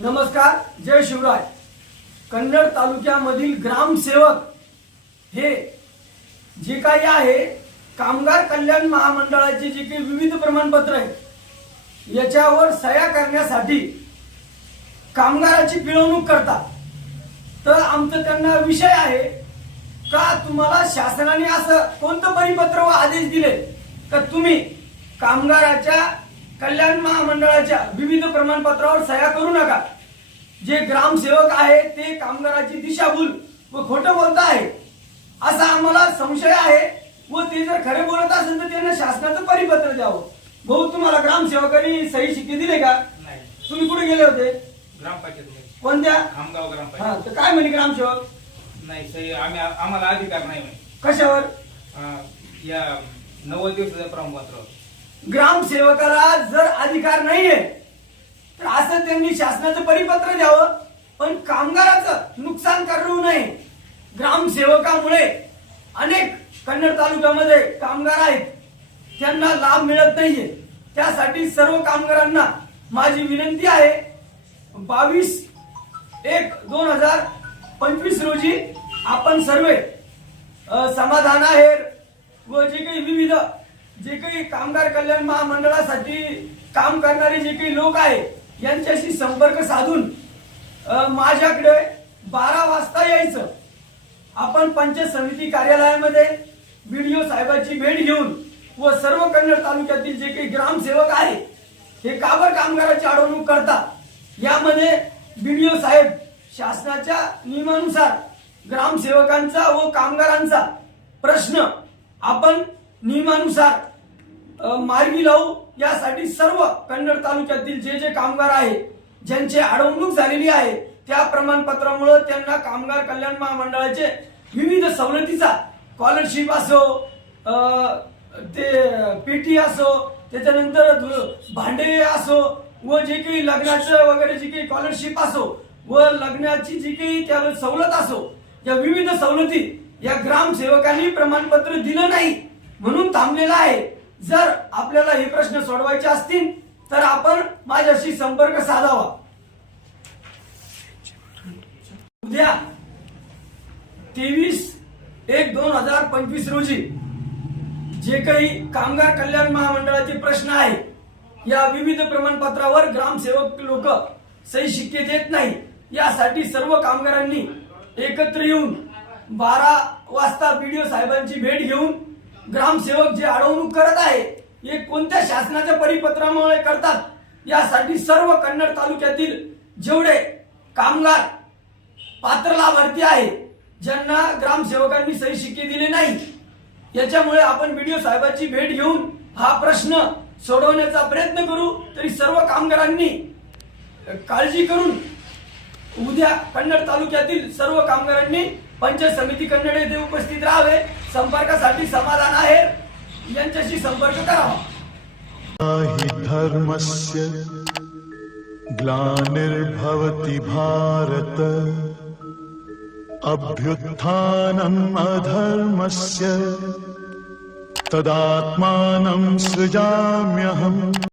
नमस्कार जय शिवराय. कन्नड तालुक्यामधील ग्रामसेवक हे जे काही आहे कामगार कल्याण महामंडळाचे जे काही विविध प्रमाणपत्र आहेत याच्यावर सह्या करण्यासाठी कामगाराची पिळवणूक करतात. तर आमचं त्यांना विषय आहे का तुम्हाला शासनाने असं कोणतं परिपत्र व आदेश दिले का तुम्ही कामगाराच्या कल्याण महामंडळाच्या विविध प्रमाणपत्रावर सह्या करू नका. जे ग्रामसेवक आहे ते कामगाराची दिशाभूल व खोटं बोलत आहे असा आम्हाला संशय आहे व ते जर खरे बोलत असेल तर त्यांना शासनाचं परिपत्र द्यावं. भाऊ तुम्हाला ग्रामसेवकांनी सही शिक्के दिले का? नाही. तुम्ही कुठे गेले होते? ग्रामपंचायत कोणत्या? खामगाव हा ग्रामपंचायत तर काय म्हणे ग्रामसेवक? नाही सही आम्ही आम्हाला अधिकार नाही म्हणे. कशावर? अं, या नव्वद दिवसाच्या प्रमाणपत्र ग्रामसेवकाला जर अधिकार नाहीये तर असं त्यांनी शासनाचं परिपत्र द्यावं पण कामगाराचं नुकसान करू नये. ग्रामसेवकामुळे अनेक कन्नड तालुक्यामध्ये कामगार आहेत. त्यांना लाभ मिळत नाहीये. त्यासाठी सर्व कामगारांना माझी विनंती आहे बावीस एक दोन हजार पंचवीस रोजी आपण सर्व समाधान आहे व जे काही विविध जे काही कामगार कल्याण महामंडळासाठी काम करणारे जे काही लोक आहे यांच्याशी संपर्क साधून माझ्याकडे बारा वाजता यायचं. आपण पंचायत समिती कार्यालयामध्ये बीडीओ साहेबांची भेट घेऊन व सर्व कन्नड तालुक्यातील जे काही ग्रामसेवक आहे हे काबर कामगाराची अडवणूक करतात. यामध्ये बीडीओ साहेब शासनाच्या नियमानुसार ग्रामसेवकांचा व कामगारांचा प्रश्न आपण नियमानुसार मार्गी लावू. यासाठी सर्व कन्नड तालुक्यातील जे जे कामगार आहे ज्यांची अडवणूक झालेली आहे त्या प्रमाणपत्रामुळे त्यांना कामगार कल्याण महामंडळाचे विविध सवलतीचा स्कॉलरशिप असो ते पेटी असो त्याच्यानंतर धु- भांडे असो व जे काही लग्नाचं वगैरे जी काही स्कॉलरशिप असो व लग्नाची जी काही त्या सवलत असो या विविध सवलती या ग्रामसेवकांनी प्रमाणपत्र दिलं नाही. म्हणून थांबलेला आहे. जर आपल्याला हे प्रश्न सोडवायचे असतील तर आपण माझ्याशी संपर्क साधावा. उद्या तेवीस एक दोन हजार पंचवीस रोजी जे काही कामगार कल्याण महामंडळाचे प्रश्न आहे या विविध प्रमाणपत्रावर ग्रामसेवक लोक सही शिक्के देत नाही. यासाठी सर्व कामगारांनी एकत्र येऊन बारा वाजता बीडीओ साहेबांची भेट घेऊन ग्रामसेवक जे अडवणूक करत आहे हे कोणत्या शासनाच्या परिपत्रामुळे करतात? यासाठी सर्व कन्नड तालुक्यातील जेवढे कामगार पात्र लाभार्थी आहे ज्यांना ग्रामसेवकांनी सही शिक्के दिले नाही याच्यामुळे आपण बीडीओ साहेबांची भेट घेऊन हा प्रश्न सोडवण्याचा प्रयत्न करू. तरी सर्व कामगारांनी काळजी करून उद्या कन्नड तालुक्यातील सर्व कामगारांनी पंचायत समिती कन्नड येथे उपस्थित राहावे. संपर्कासाठी समाधान आहे. यांच्याशी संपर्क करावा. धर्मस्य ग्लानिर्भवति भारत। अभ्युत्थानम् अधर्मस्य। तदात्मानं सृजाम्यहम्।